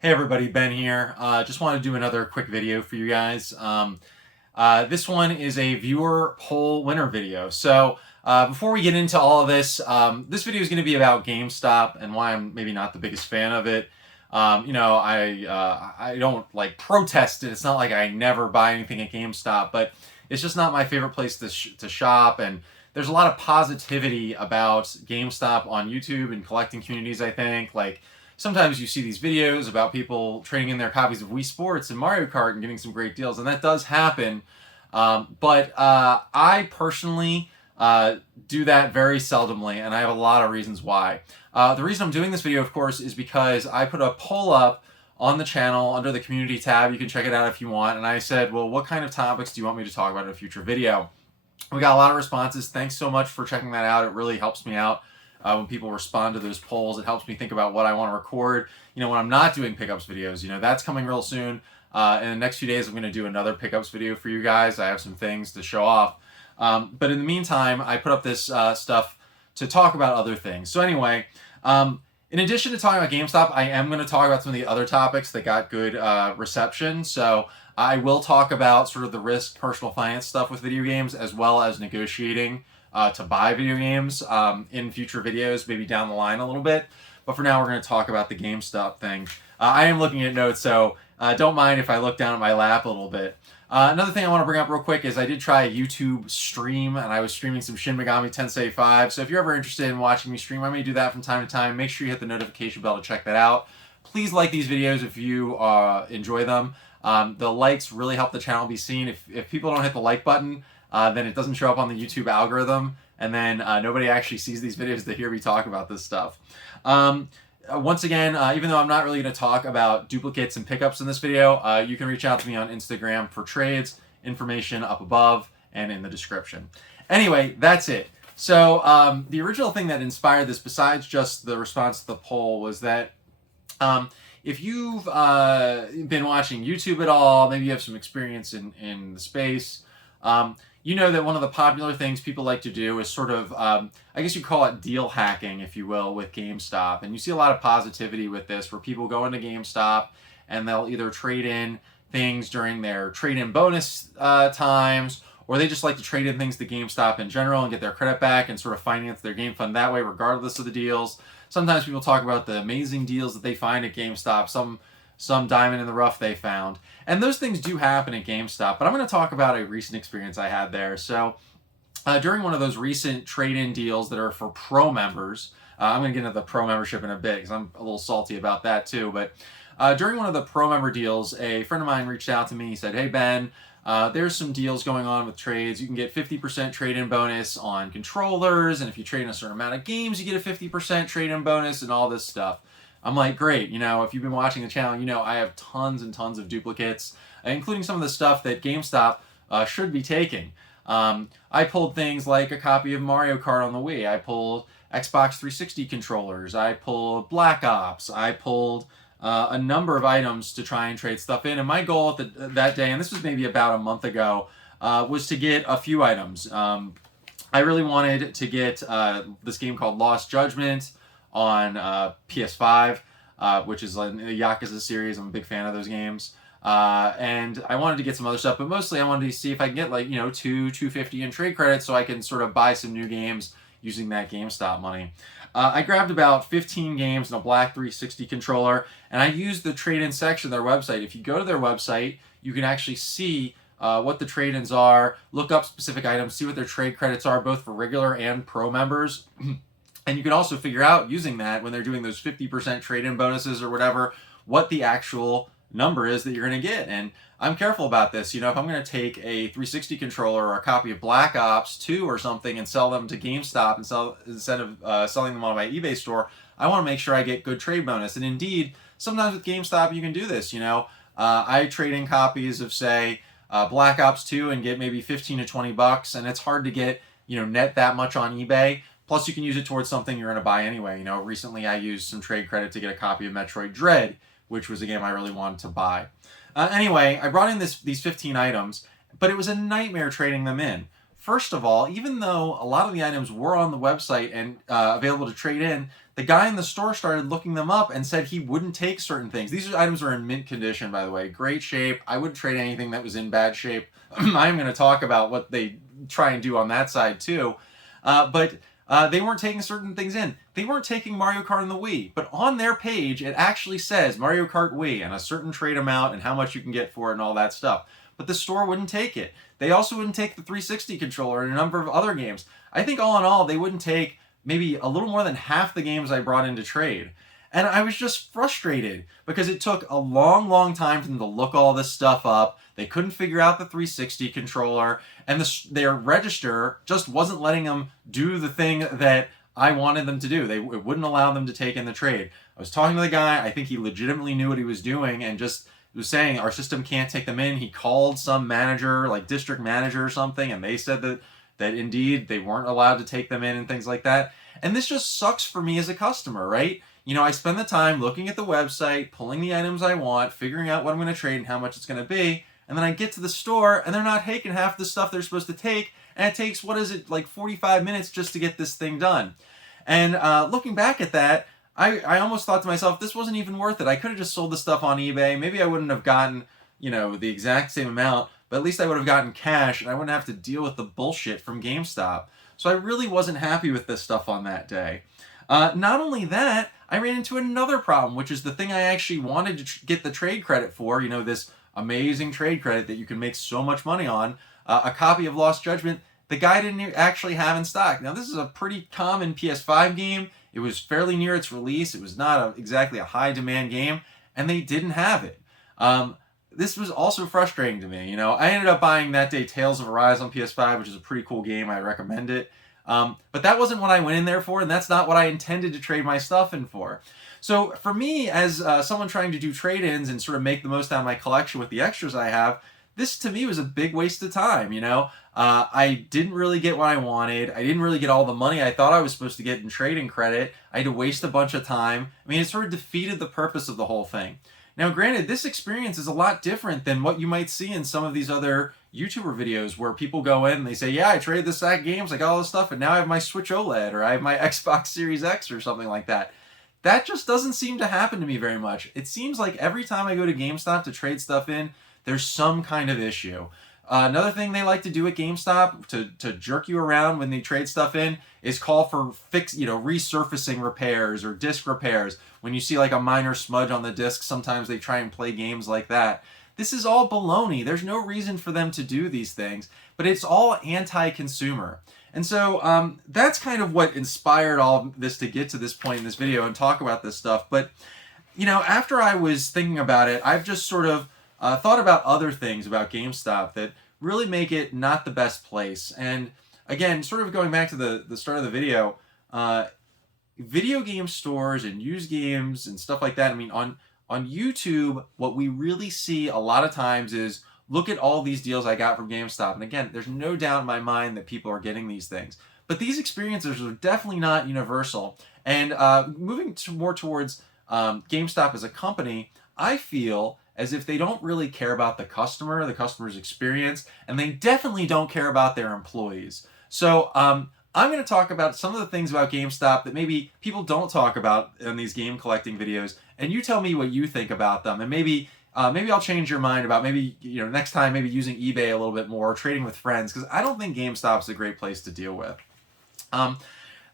Hey everybody, Ben here. Just want to do another quick video for you guys. This one is a viewer poll winner video. So before we get into all of this, this video is going to be about GameStop and why I'm maybe not the biggest fan of it. I don't like protest it. It's not like I never buy anything at GameStop, but it's just not my favorite place to shop. And there's a lot of positivity about GameStop on YouTube and collecting communities, I think. Like, sometimes you see these videos about people trading in their copies of Wii Sports and Mario Kart and getting some great deals, and that does happen. But I personally do that very seldomly, and I have a lot of reasons why. The reason I'm doing this video, of course, is because I put a poll up on the channel under the community tab. You can check it out if you want. And I said, well, what kind of topics do you want me to talk about in a future video? We got a lot of responses. Thanks so much for checking that out. It really helps me out. When people respond to those polls, it helps me think about what I want to record. When I'm not doing pickups videos, that's coming real soon. In the next few days, I'm going to do another pickups video for you guys. I have some things to show off. But in the meantime, I put up this stuff to talk about other things. So anyway, in addition to talking about GameStop, I am going to talk about some of the other topics that got good reception. So I will talk about sort of the risk, personal finance stuff with video games, as well as negotiating to buy video games in future videos, maybe down the line a little bit. But for now, we're going to talk about the GameStop thing. I am looking at notes, so don't mind if I look down at my lap a little bit. Another thing I want to bring up real quick is I did try a YouTube stream, and I was streaming some Shin Megami Tensei 5. So if you're ever interested in watching me stream, I may do that from time to time. Make sure you hit the notification bell to check that out. Please like these videos if you enjoy them. The likes really help the channel be seen. If people don't hit the like button, then it doesn't show up on the YouTube algorithm, and then nobody actually sees these videos to hear me talk about this stuff. Once again, even though I'm not really going to talk about duplicates and pickups in this video, you can reach out to me on Instagram for trades, information up above and in the description. Anyway, that's it. So the original thing that inspired this, besides just the response to the poll, was that if you've been watching YouTube at all, maybe you have some experience in the space, you know that one of the popular things people like to do is sort of, I guess you call it deal hacking, if you will, with GameStop. And you see a lot of positivity with this, where people go into GameStop and they'll either trade in things during their trade-in bonus times, or they just like to trade in things to GameStop in general and get their credit back and sort of finance their game fund that way, regardless of the deals. Sometimes people talk about the amazing deals that they find at GameStop, some diamond in the rough they found. And those things do happen at GameStop, but I'm going to talk about a recent experience I had there. So during one of those recent trade-in deals that are for pro members, I'm going to get into the pro membership in a bit because I'm a little salty about that too, but during one of the pro member deals, a friend of mine reached out to me. He said, hey Ben, there's some deals going on with trades. You can get 50% trade-in bonus on controllers, and if you trade in a certain amount of games, you get a 50% trade-in bonus and all this stuff. I'm like, great. If you've been watching the channel, I have tons and tons of duplicates, including some of the stuff that GameStop should be taking. I pulled things like a copy of Mario Kart on the Wii. I pulled Xbox 360 controllers. I pulled Black Ops. I pulled a number of items to try and trade stuff in. And my goal at that day, and this was maybe about a month ago, was to get a few items. I really wanted to get this game called Lost Judgment on PS5, which is like the Yakuza series. I'm a big fan of those games. And I wanted to get some other stuff, but mostly I wanted to see if I can get like, $250 in trade credits so I can sort of buy some new games using that GameStop money. I grabbed about 15 games and a black 360 controller, and I used the trade-in section of their website. If you go to their website, you can actually see what the trade-ins are, look up specific items, see what their trade credits are, both for regular and pro members. And you can also figure out, using that, when they're doing those 50% trade-in bonuses or whatever, what the actual number is that you're going to get. And I'm careful about this. If I'm going to take a 360 controller or a copy of Black Ops 2 or something and sell them to GameStop instead of selling them on my eBay store, I want to make sure I get good trade bonus. And indeed, sometimes with GameStop you can do this. I trade in copies of, say, Black Ops 2 and get maybe 15 to 20 bucks, and it's hard to get net that much on eBay. Plus, you can use it towards something you're going to buy anyway. Recently I used some trade credit to get a copy of Metroid Dread, which was a game I really wanted to buy. Anyway, I brought in these 15 items, but it was a nightmare trading them in. first of all, even though a lot of the items were on the website and available to trade in, the guy in the store started looking them up and said he wouldn't take certain things. These items are in mint condition, by the way. Great shape. I wouldn't trade anything that was in bad shape. I'm going to talk about what they try and do on that side too. But they weren't taking certain things in. They weren't taking Mario Kart and the Wii. But on their page, it actually says Mario Kart Wii and a certain trade amount and how much you can get for it and all that stuff. But the store wouldn't take it. They also wouldn't take the 360 controller and a number of other games. I think all in all, they wouldn't take maybe a little more than half the games I brought into trade. And I was just frustrated because it took a long, long time for them to look all this stuff up. They couldn't figure out the 360 controller, and their register just wasn't letting them do the thing that I wanted them to do. It wouldn't allow them to take in the trade. I was talking to the guy. I think he legitimately knew what he was doing and just was saying our system can't take them in. He called some manager, like district manager or something, and they said that indeed they weren't allowed to take them in and things like that. And this just sucks for me as a customer, right? You know, I spend the time looking at the website, pulling the items I want, figuring out what I'm going to trade and how much it's going to be, and then I get to the store and they're not taking half the stuff they're supposed to take, and it takes, what is it, like 45 minutes just to get this thing done. And looking back at that, I almost thought to myself, this wasn't even worth it. I could have just sold the stuff on eBay. Maybe I wouldn't have gotten, you know, the exact same amount, but at least I would have gotten cash and I wouldn't have to deal with the bullshit from GameStop. So I really wasn't happy with this stuff on that day. Not only that, I ran into another problem, which is the thing I actually wanted to get the trade credit for, you know, this amazing trade credit that you can make so much money on, a copy of Lost Judgment. The guy didn't actually have in stock. Now, this is a pretty common PS5 game. It was fairly near its release. It was not exactly a high-demand game, and they didn't have it. This was also frustrating to me. You know, I ended up buying that day Tales of Arise on PS5, which is a pretty cool game. I recommend it. But that wasn't what I went in there for, and that's not what I intended to trade my stuff in for. So for me, as someone trying to do trade-ins and sort of make the most out of my collection with the extras I have, this to me was a big waste of time, you know? I didn't really get what I wanted. I didn't really get all the money I thought I was supposed to get in trading credit. I had to waste a bunch of time. I mean, it sort of defeated the purpose of the whole thing. Now, granted, this experience is a lot different than what you might see in some of these other YouTuber videos where people go in and they say, yeah, I traded this at games, I got all this stuff, and now I have my Switch OLED or I have my Xbox Series X or something like that. That just doesn't seem to happen to me very much. It seems like every time I go to GameStop to trade stuff in, there's some kind of issue. Another thing they like to do at GameStop to jerk you around when they trade stuff in is call for resurfacing repairs or disc repairs. When you see like a minor smudge on the disc, sometimes they try and play games like that. This is all baloney. There's no reason for them to do these things, but it's all anti-consumer. And so that's kind of what inspired all of this to get to this point in this video and talk about this stuff. But, you know, after I was thinking about it, I've just sort of thought about other things about GameStop that really make it not the best place. And again, sort of going back to the start of the video, video game stores and used games and stuff like that, I mean, on YouTube, what we really see a lot of times is, look at all these deals I got from GameStop. And again, there's no doubt in my mind that people are getting these things. But these experiences are definitely not universal. And moving more towards GameStop as a company, I feel as if they don't really care about the customer's experience, and they definitely don't care about their employees. So I'm going to talk about some of the things about GameStop that maybe people don't talk about in these game collecting videos, and you tell me what you think about them, and maybe I'll change your mind about maybe, you know, next time maybe using eBay a little bit more, or trading with friends, because I don't think GameStop's a great place to deal with.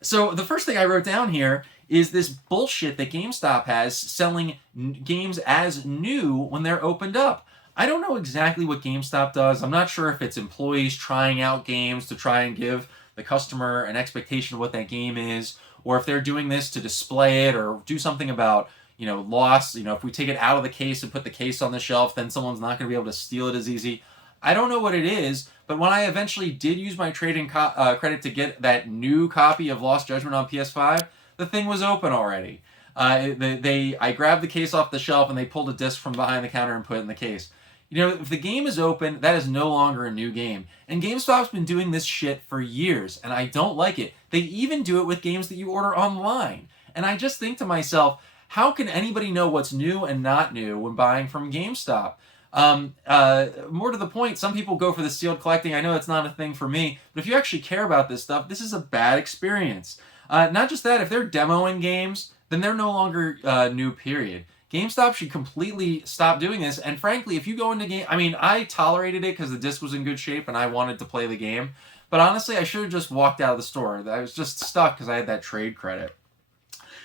So the first thing I wrote down here is this bullshit that GameStop has selling games as new when they're opened up. I don't know exactly what GameStop does. I'm not sure if it's employees trying out games to try and give the customer an expectation of what that game is, or if they're doing this to display it or do something about, you know, loss. You know, if we take it out of the case and put the case on the shelf, then someone's not going to be able to steal it as easy. I don't know what it is, but when I eventually did use my trading credit to get that new copy of Lost Judgment on PS5, the thing was open already. I grabbed the case off the shelf and they pulled a disc from behind the counter and put it in the case. You know, if the game is open, that is no longer a new game. And GameStop's been doing this shit for years, and I don't like it. They even do it with games that you order online. And I just think to myself, how can anybody know what's new and not new when buying from GameStop? More to the point, some people go for the sealed collecting. I know it's not a thing for me, but if you actually care about this stuff, this is a bad experience. Not just that, if they're demoing games, then they're no longer new, period. GameStop should completely stop doing this. And frankly, if you go into game, I mean, I tolerated it because the disc was in good shape and I wanted to play the game. But honestly, I should have just walked out of the store. I was just stuck because I had that trade credit.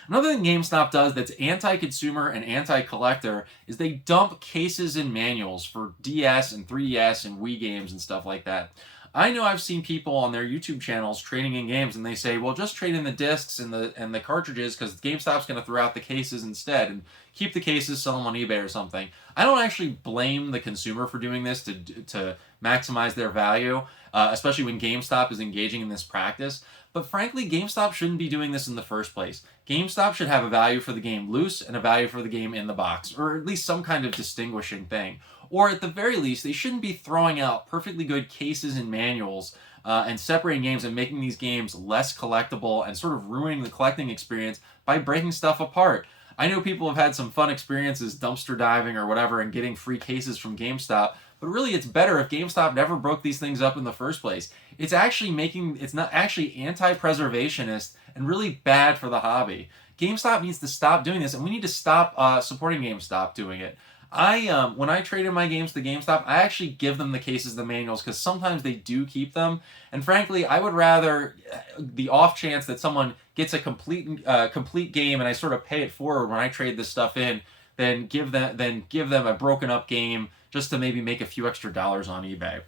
Another thing GameStop does that's anti-consumer and anti-collector is they dump cases and manuals for DS and 3DS and Wii games and stuff like that. I know I've seen people on their YouTube channels trading in games, and they say, "Well, just trade in the discs and the cartridges because GameStop's going to throw out the cases instead and keep the cases, sell them on eBay or something." I don't actually blame the consumer for doing this to maximize their value, especially when GameStop is engaging in this practice. But frankly, GameStop shouldn't be doing this in the first place. GameStop should have a value for the game loose and a value for the game in the box, or at least some kind of distinguishing thing. Or at the very least, they shouldn't be throwing out perfectly good cases and manuals and separating games and making these games less collectible and sort of ruining the collecting experience by breaking stuff apart. I know people have had some fun experiences dumpster diving or whatever and getting free cases from GameStop, but really it's better if GameStop never broke these things up in the first place. It's not actually anti-preservationist and really bad for the hobby. GameStop needs to stop doing this, and we need to stop supporting GameStop doing it. When I trade in my games to GameStop, I actually give them the cases, the manuals, because sometimes they do keep them. And frankly, I would rather the off chance that someone gets a complete game and I sort of pay it forward when I trade this stuff in, than give them a broken up game just to maybe make a few extra dollars on eBay.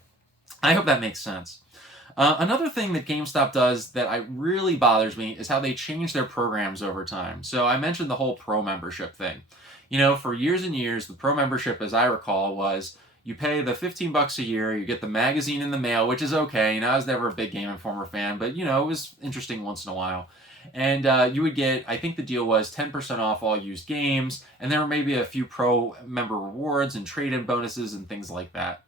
I hope that makes sense. Another thing that GameStop does that really bothers me is how they change their programs over time. So I mentioned the whole pro membership thing. You know, for years and years, the pro membership, as I recall, was you pay the $15 a year, you get the magazine in the mail, which is okay. You know, I was never a big Game Informer fan, but you know, it was interesting once in a while. And you would get, I think the deal was 10% off all used games, and there were maybe a few pro member rewards and trade-in bonuses and things like that.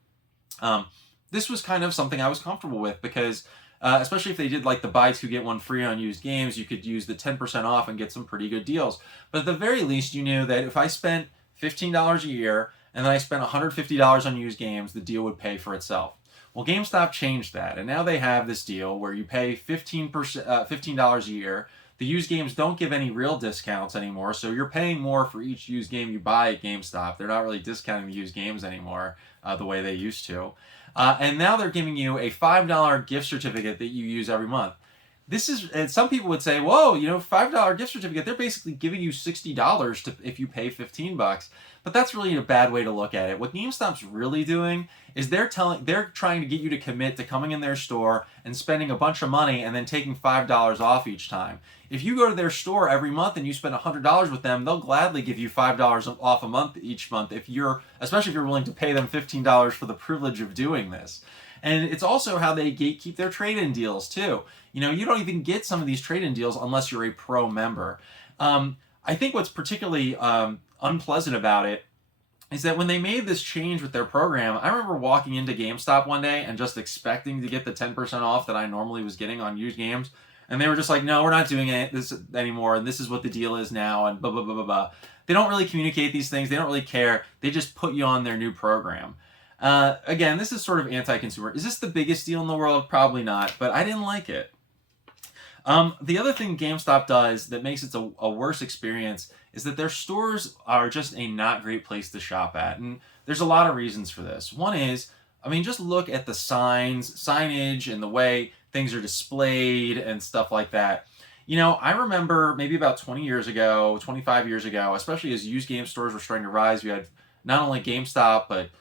This was kind of something I was comfortable with because especially if they did like the buy two get one free on used games, you could use the 10% off and get some pretty good deals. But at the very least, you knew that if I spent $15 a year and then I spent $150 on used games, the deal would pay for itself. Well, GameStop changed that, and now they have this deal where you pay $15 a year. The used games don't give any real discounts anymore, so you're paying more for each used game you buy at GameStop. They're not really discounting the used games anymore the way they used to. And now they're giving you a $5 gift certificate that you use every month. And some people would say, whoa, you know, $5 gift certificate, they're basically giving you $60 if you pay $15. But that's really a bad way to look at it. What GameStop's really doing is they're trying to get you to commit to coming in their store and spending a bunch of money and then taking $5 off each time. If you go to their store every month and you spend $100 with them, they'll gladly give you $5 off a month each month especially if you're willing to pay them $15 for the privilege of doing this. And it's also how they gatekeep their trade-in deals too. You know, you don't even get some of these trade-in deals unless you're a pro member. I think what's particularly unpleasant about it is that when they made this change with their program, I remember walking into GameStop one day and just expecting to get the 10% off that I normally was getting on used games. And they were just like, no, we're not doing this anymore, and this is what the deal is now, and blah, blah, blah, blah, blah. They don't really communicate these things. They don't really care. They just put you on their new program. Again, this is sort of anti-consumer. Is this the biggest deal in the world? Probably not, but I didn't like it. The other thing GameStop does that makes it a worse experience is that their stores are just a not great place to shop at. And there's a lot of reasons for this. One is, I mean, just look at the signage and the way things are displayed and stuff like that. You know, I remember maybe about 20 years ago, 25 years ago, especially as used game stores were starting to rise, we had not only GameStop, but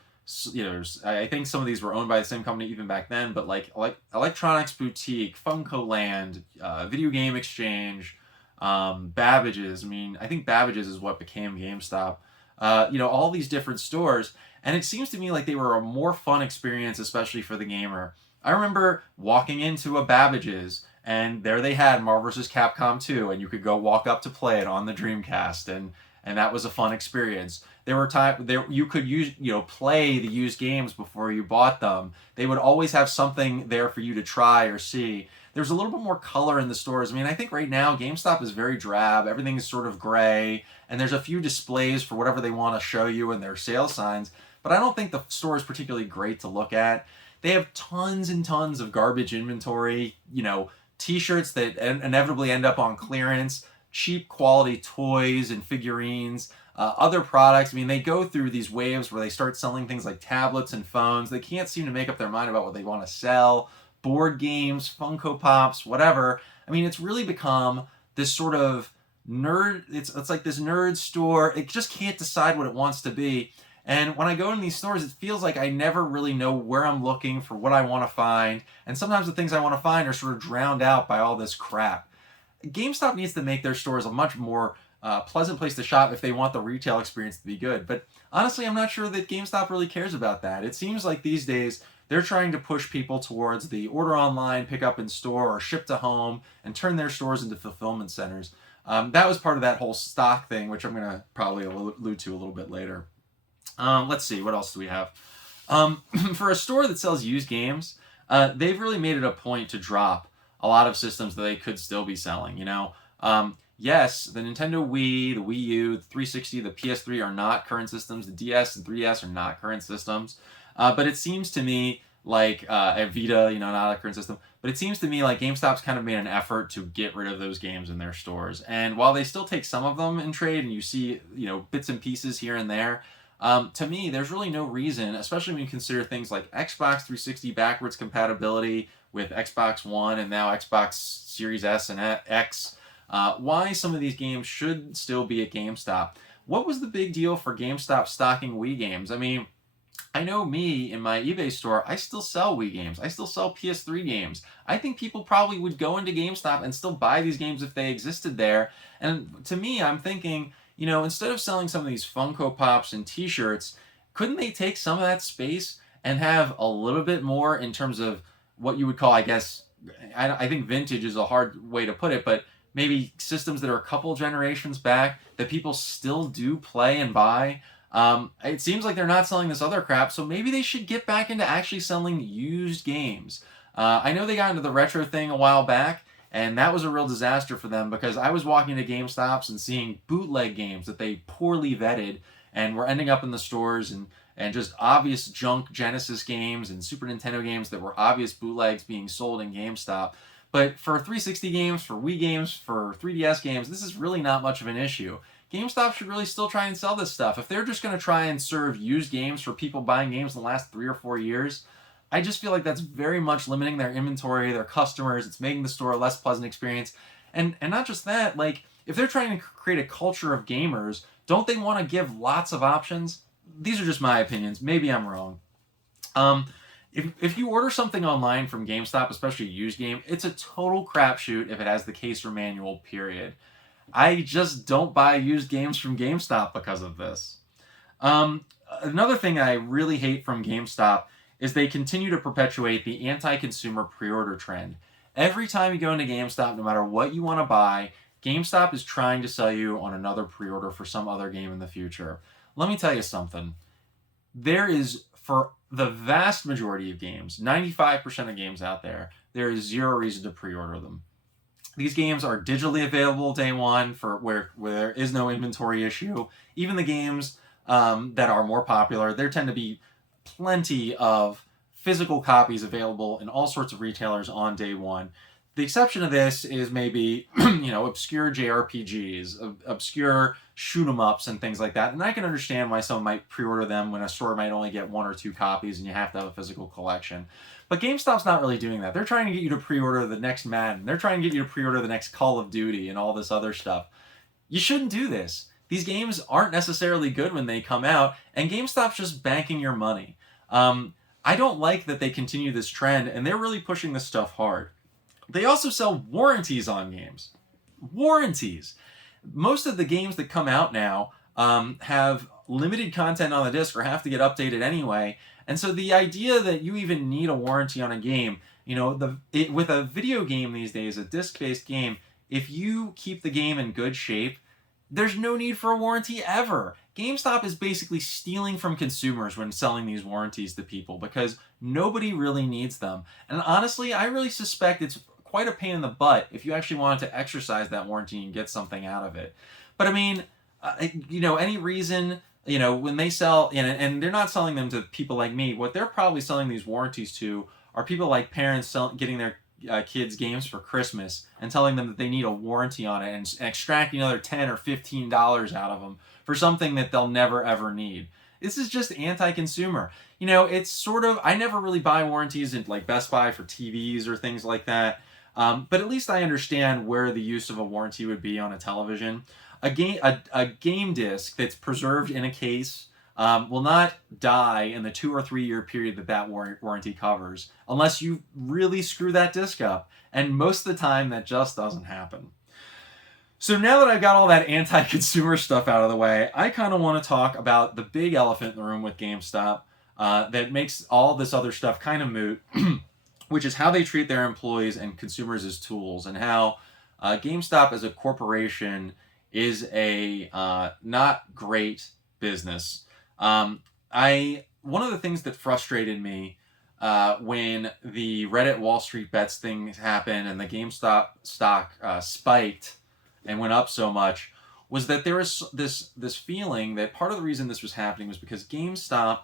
you know, I think some of these were owned by the same company even back then, but like Electronics Boutique, Funko Land, Video Game Exchange, Babbage's. I mean, I think Babbage's is what became GameStop. You know, all these different stores, and it seems to me like they were a more fun experience, especially for the gamer. I remember walking into a Babbage's, and there they had Marvel vs. Capcom 2, and you could go walk up to play it on the Dreamcast, and that was a fun experience. There were times you could play the used games before you bought them. They would always have something there for you to try or see. There's a little bit more color in the stores. I mean, I think right now GameStop is very drab. Everything is sort of gray, and there's a few displays for whatever they want to show you in their sales signs. but I don't think the store is particularly great to look at. They have tons and tons of garbage inventory, t-shirts that inevitably end up on clearance, cheap quality toys and figurines, other products. I mean, they go through these waves where they start selling things like tablets and phones. They can't seem to make up their mind about what they want to sell. Board games, Funko Pops, whatever. I mean, it's really become this sort of nerd, it's like this nerd store. It just can't decide what it wants to be. And when I go in these stores, it feels like I never really know where I'm looking for what I want to find. And sometimes the things I want to find are sort of drowned out by all this crap. GameStop needs to make their stores a much more pleasant place to shop if they want the retail experience to be good. But honestly, I'm not sure that GameStop really cares about that. It seems like these days they're trying to push people towards the order online, pick up in store, or ship to home, and turn their stores into fulfillment centers. That was part of that whole stock thing, which I'm going to probably allude to a little bit later. Let's see, what else do we have? For a store that sells used games, they've really made it a point to drop a lot of systems that they could still be selling, Yes, the Nintendo Wii, the Wii U, the 360, the PS3 are not current systems. The DS and 3DS are not current systems. But it seems to me like a Vita, not a current system. But it seems to me like GameStop's kind of made an effort to get rid of those games in their stores. And while they still take some of them in trade, and you see, bits and pieces here and there, to me, there's really no reason, especially when you consider things like Xbox 360 backwards compatibility with Xbox One and now Xbox Series S and X, why some of these games should still be at GameStop. What was the big deal for GameStop stocking Wii games? I mean, I know me, in my eBay store, I still sell Wii games. I still sell PS3 games. I think people probably would go into GameStop and still buy these games if they existed there. And to me, I'm thinking, instead of selling some of these Funko Pops and t-shirts, couldn't they take some of that space and have a little bit more in terms of what you would call, I guess, I think vintage is a hard way to put it, but maybe systems that are a couple generations back that people still do play and buy. It seems like they're not selling this other crap, so maybe they should get back into actually selling used games. I know they got into the retro thing a while back, and that was a real disaster for them because I was walking to GameStops and seeing bootleg games that they poorly vetted and were ending up in the stores, and just obvious junk Genesis games and Super Nintendo games that were obvious bootlegs being sold in GameStop. But for 360 games, for Wii games, for 3DS games, this is really not much of an issue. GameStop should really still try and sell this stuff. If they're just going to try and serve used games for people buying games in the last 3 or 4 years, I just feel like that's very much limiting their inventory, their customers. It's making the store a less pleasant experience. And not just that, like, if they're trying to create a culture of gamers, don't they want to give lots of options? These are just my opinions. Maybe I'm wrong. If you order something online from GameStop, especially a used game, it's a total crapshoot if it has the case or manual, period. I just don't buy used games from GameStop because of this. Another thing I really hate from GameStop is they continue to perpetuate the anti-consumer pre-order trend. Every time you go into GameStop, no matter what you want to buy, GameStop is trying to sell you on another pre-order for some other game in the future. Let me tell you something. There is, for the vast majority of games, 95% of games out there, there is zero reason to pre-order them. These games are digitally available day one for where there is no inventory issue. Even the games that are more popular, there tend to be plenty of physical copies available in all sorts of retailers on day one. The exception of this is maybe, obscure JRPGs, obscure shoot 'em ups and things like that. And I can understand why someone might pre-order them when a store might only get 1 or 2 copies and you have to have a physical collection. But GameStop's not really doing that. They're trying to get you to pre-order the next Madden. They're trying to get you to pre-order the next Call of Duty and all this other stuff. You shouldn't do this. These games aren't necessarily good when they come out, and GameStop's just banking your money. I don't like that they continue this trend, and they're really pushing this stuff hard. They also sell warranties on games. Warranties. Most of the games that come out now have limited content on the disc or have to get updated anyway. And so the idea that you even need a warranty on a game, with a video game these days, a disc-based game, if you keep the game in good shape, there's no need for a warranty ever. GameStop is basically stealing from consumers when selling these warranties to people because nobody really needs them. And honestly, I really suspect it's quite a pain in the butt if you actually wanted to exercise that warranty and get something out of it. But I mean, any reason when they sell, and they're not selling them to people like me. What they're probably selling these warranties to are people like parents getting their kids games for Christmas and telling them that they need a warranty on it, and extracting another $10 or $15 out of them for something that they'll never ever need. This is just anti-consumer. It's sort of, I never really buy warranties in like Best Buy for TVs or things like that. But at least I understand where the use of a warranty would be on a television. A game disc that's preserved in a case will not die in the 2 or 3 year period that warranty covers, unless you really screw that disc up. And most of the time, that just doesn't happen. So now that I've got all that anti-consumer stuff out of the way, I kind of want to talk about the big elephant in the room with GameStop that makes all this other stuff kind of moot, which is how they treat their employees and consumers as tools, and how GameStop as a corporation is a not great business. One of the things that frustrated me when the Reddit Wall Street Bets thing happened and the GameStop stock spiked and went up so much was that there was this feeling that part of the reason this was happening was because GameStop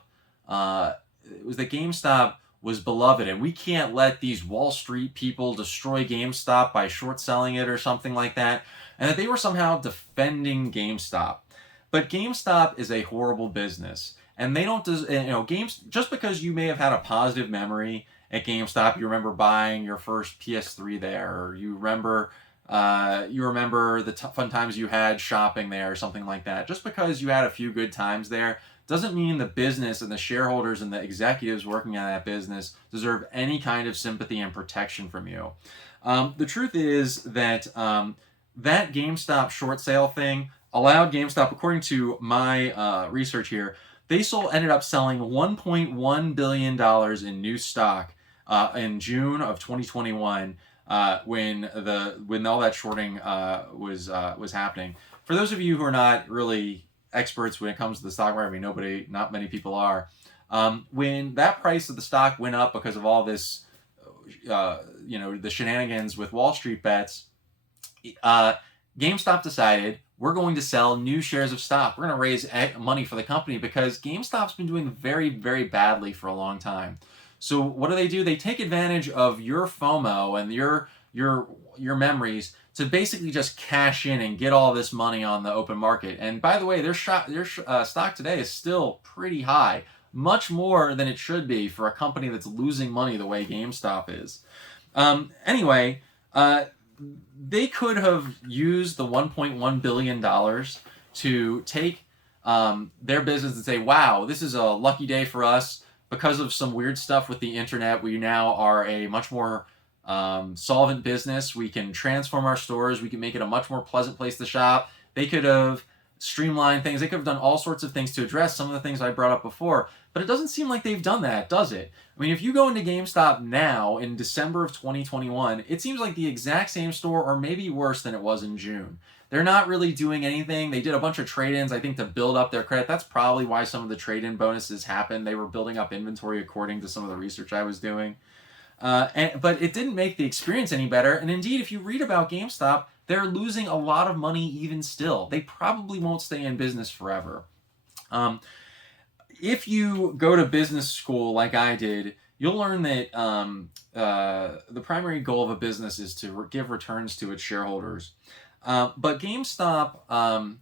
was beloved, and we can't let these Wall Street people destroy GameStop by short selling it or something like that, and that they were somehow defending GameStop. But GameStop is a horrible business, and they don't just because you may have had a positive memory at GameStop, you remember buying your first PS3 there, or you remember the fun times you had shopping there or something like that. Just because you had a few good times there doesn't mean the business and the shareholders and the executives working on that business deserve any kind of sympathy and protection from you. The truth is that that GameStop short sale thing allowed GameStop, according to my research here, they ended up selling $1.1 billion in new stock in June of 2021 when all that shorting was happening. For those of you who are not really experts when it comes to the stock market, not many people are. When that price of the stock went up because of all this, the shenanigans with Wall Street Bets, GameStop decided we're going to sell new shares of stock. We're going to raise money for the company because GameStop's been doing very, very badly for a long time. So what do? They take advantage of your FOMO and your memories to basically just cash in and get all this money on the open market. And by the way, their stock today is still pretty high, much more than it should be for a company that's losing money the way GameStop is. Anyway, they could have used the $1.1 billion to take their business and say, wow, this is a lucky day for us. Because of some weird stuff with the internet, we now are a much more solvent business. We can transform our stores. We can make it a much more pleasant place to shop. They could have streamlined things. They could have done all sorts of things to address some of the things I brought up before. But it doesn't seem like they've done that, does it? I mean, if you go into GameStop now in December of 2021, it seems like the exact same store, or maybe worse than it was in June. They're not really doing anything. They did a bunch of trade-ins, I think, to build up their credit. That's probably why some of the trade-in bonuses happened. They were building up inventory according to some of the research I was doing. But it didn't make the experience any better. And indeed, if you read about GameStop, they're losing a lot of money even still. They probably won't stay in business forever. If you go to business school like I did, you'll learn that the primary goal of a business is to give returns to its shareholders. But GameStop,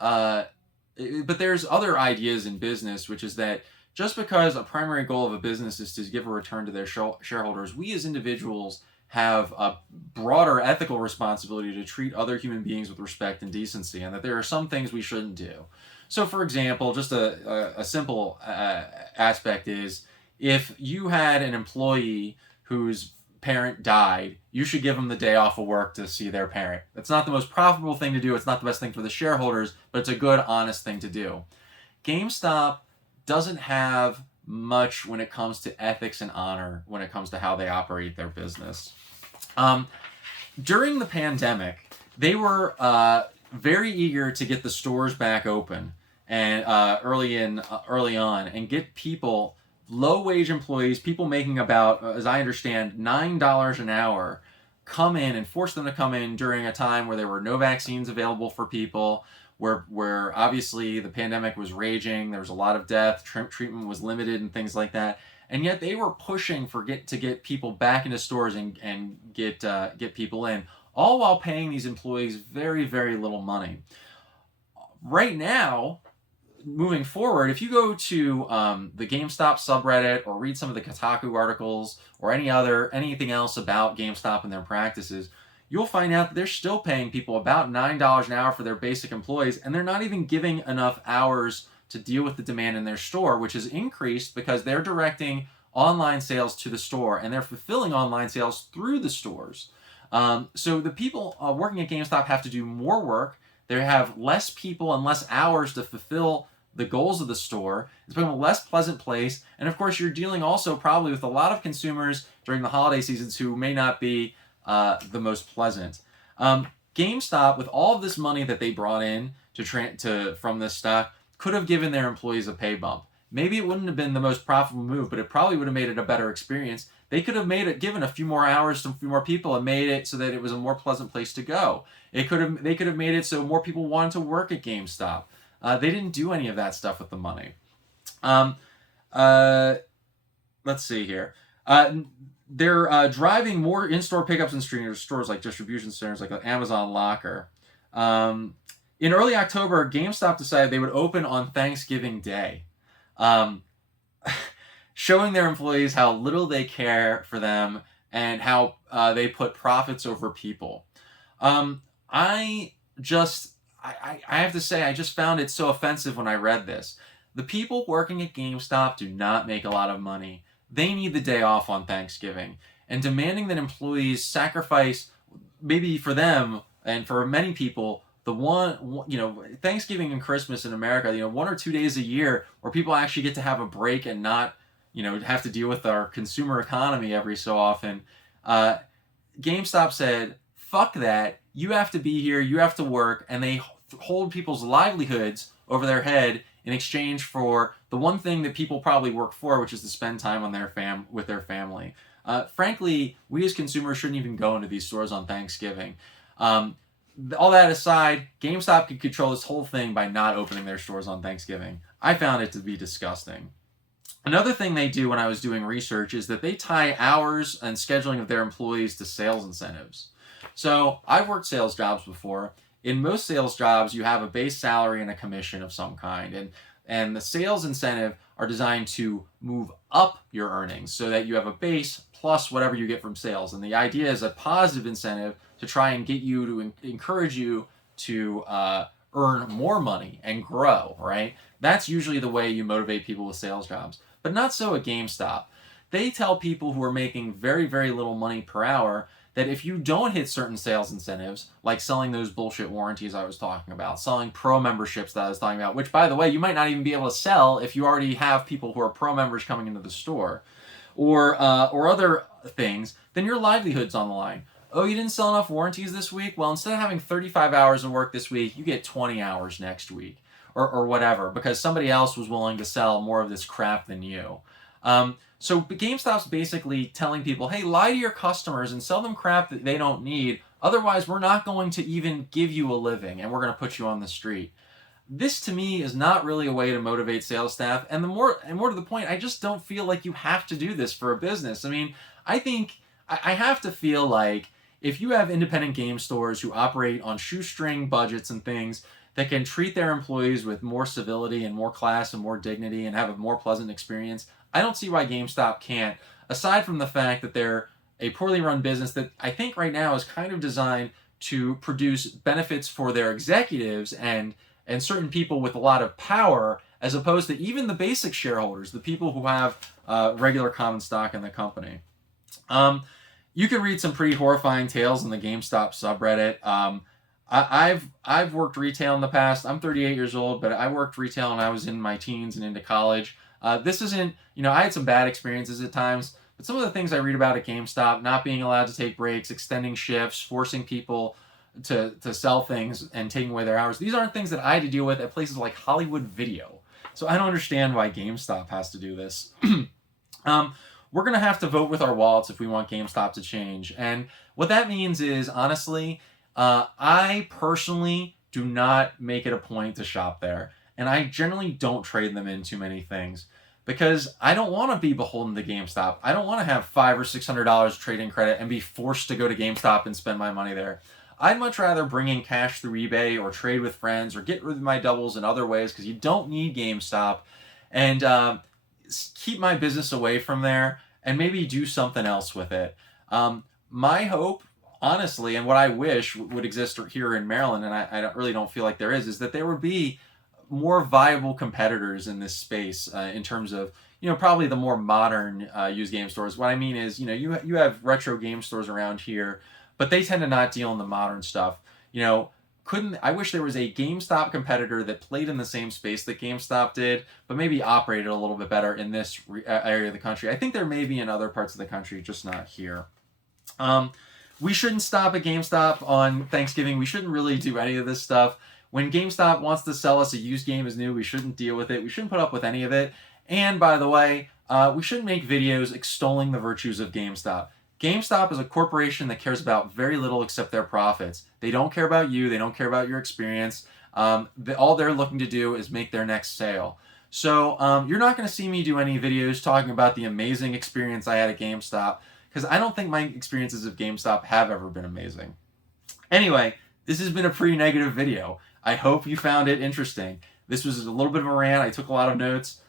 but there's other ideas in business, which is that just because a primary goal of a business is to give a return to their shareholders, we as individuals have a broader ethical responsibility to treat other human beings with respect and decency, and that there are some things we shouldn't do. So, for example, just a simple aspect is, if you had an employee whose parent died, you should give them the day off of work to see their parent. That's not the most profitable thing to do. It's not the best thing for the shareholders, but it's a good, honest thing to do. GameStop doesn't have much when it comes to ethics and honor when it comes to how they operate their business. During the pandemic, they were very eager to get the stores back open and early on, and get people, low-wage employees, people making about, as I understand, $9 an hour, come in and force them to come in during a time where there were no vaccines available for people, where obviously the pandemic was raging. There was a lot of death. Treatment was limited and things like that. And yet they were pushing to get people back into stores and get people in, all while paying these employees very, very little money. Right now, moving forward, if you go to the GameStop subreddit or read some of the Kotaku articles or anything else about GameStop and their practices, you'll find out that they're still paying people about $9 an hour for their basic employees, and they're not even giving enough hours to deal with the demand in their store, which has increased because they're directing online sales to the store and they're fulfilling online sales through the stores. So the people working at GameStop have to do more work. They have less people and less hours to fulfill the goals of the store. It's become a less pleasant place. And of course, you're dealing also probably with a lot of consumers during the holiday seasons who may not be the most pleasant. GameStop, with all of this money that they brought in from this stock, could have given their employees a pay bump. Maybe it wouldn't have been the most profitable move, but it probably would have made it a better experience. They could have given a few more hours to a few more people and made it so that it was a more pleasant place to go. They could have made it so more people wanted to work at GameStop. They didn't do any of that stuff with the money. Let's see here. They're driving more in-store pickups in stores like distribution centers, like Amazon Locker. In early October, GameStop decided they would open on Thanksgiving Day, showing their employees how little they care for them and how they put profits over people. I have to say, I just found it so offensive when I read this. The people working at GameStop do not make a lot of money. They need the day off on Thanksgiving. And demanding that employees sacrifice, maybe for them and for many people, Thanksgiving and Christmas in America, 1 or 2 days a year where people actually get to have a break and not, have to deal with our consumer economy every so often. GameStop said, fuck that. You have to be here. You have to work. And they hold people's livelihoods over their head in exchange for the one thing that people probably work for, which is to spend time on with their family. Frankly, we as consumers shouldn't even go into these stores on Thanksgiving. All that aside, GameStop could control this whole thing by not opening their stores on Thanksgiving. I found it to be disgusting. Another thing they do when I was doing research is that they tie hours and scheduling of their employees to sales incentives. So I've worked sales jobs before. In most sales jobs, you have a base salary and a commission of some kind. And the sales incentive are designed to move up your earnings so that you have a base plus whatever you get from sales. And the idea is a positive incentive to try and get you to encourage you to earn more money and grow, right? That's usually the way you motivate people with sales jobs. But not so at GameStop. They tell people who are making very, very little money per hour that if you don't hit certain sales incentives, like selling those bullshit warranties I was talking about, selling pro memberships that I was talking about, which, by the way, you might not even be able to sell if you already have people who are pro members coming into the store, or other things, then your livelihood's on the line. Oh, you didn't sell enough warranties this week? Well, instead of having 35 hours of work this week, you get 20 hours next week, or whatever, because somebody else was willing to sell more of this crap than you. So GameStop's basically telling people, hey, lie to your customers and sell them crap that they don't need. Otherwise, we're not going to even give you a living and we're going to put you on the street. This to me is not really a way to motivate sales staff. And more to the point, I just don't feel like you have to do this for a business. I mean, I think I have to feel like if you have independent game stores who operate on shoestring budgets and things that can treat their employees with more civility and more class and more dignity and have a more pleasant experience, I don't see why GameStop can't, aside from the fact that they're a poorly run business that I think right now is kind of designed to produce benefits for their executives and certain people with a lot of power, as opposed to even the basic shareholders, the people who have regular common stock in the company. You can read some pretty horrifying tales in the GameStop subreddit. I've worked retail in the past. I'm 38 years old, but I worked retail when I was in my teens and into college. This isn't, I had some bad experiences at times, but some of the things I read about at GameStop, not being allowed to take breaks, extending shifts, forcing people to sell things and taking away their hours, these aren't things that I had to deal with at places like Hollywood Video. So I don't understand why GameStop has to do this. We're going to have to vote with our wallets if we want GameStop to change. And what that means is, honestly, I personally do not make it a point to shop there. And I generally don't trade them in too many things because I don't want to be beholden to GameStop. I don't want to have $500 or $600 trade-in credit and be forced to go to GameStop and spend my money there. I'd much rather bring in cash through eBay or trade with friends or get rid of my doubles in other ways because you don't need GameStop, and keep my business away from there and maybe do something else with it. My hope, honestly, and what I wish would exist here in Maryland, and I really don't feel like there is that there would be more viable competitors in this space in terms of, probably the more modern used game stores. What I mean is, you have retro game stores around here, but they tend to not deal in the modern stuff. I wish there was a GameStop competitor that played in the same space that GameStop did, but maybe operated a little bit better in this area of the country. I think there may be in other parts of the country, just not here. We shouldn't stop at GameStop on Thanksgiving. We shouldn't really do any of this stuff. When GameStop wants to sell us a used game as new, we shouldn't deal with it. We shouldn't put up with any of it. And by the way, we shouldn't make videos extolling the virtues of GameStop. GameStop is a corporation that cares about very little except their profits. They don't care about you. They don't care about your experience. All they're looking to do is make their next sale. So you're not going to see me do any videos talking about the amazing experience I had at GameStop, because I don't think my experiences at GameStop have ever been amazing. Anyway, this has been a pretty negative video. I hope you found it interesting. This was a little bit of a rant. I took a lot of notes.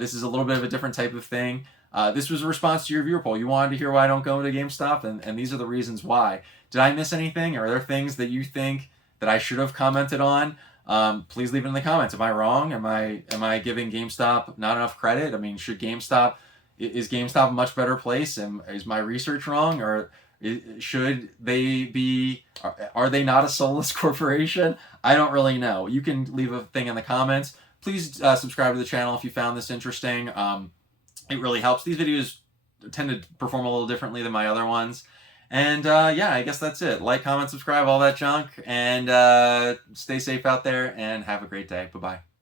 This is a little bit of a different type of thing. This was a response to your viewer poll. You wanted to hear why I don't go to GameStop, and these are the reasons why. Did I miss anything? Are there things that you think that I should have commented on? Please leave it in the comments. Am I wrong? Am I giving GameStop not enough credit? I mean, is GameStop a much better place? And is my research wrong? Or should they be? Are they not a soulless corporation? I don't really know. You can leave a thing in the comments. Please subscribe to the channel if you found this interesting. It really helps. These videos tend to perform a little differently than my other ones. And yeah, I guess that's it. Like, comment, subscribe, all that junk. And stay safe out there and have a great day. Bye-bye.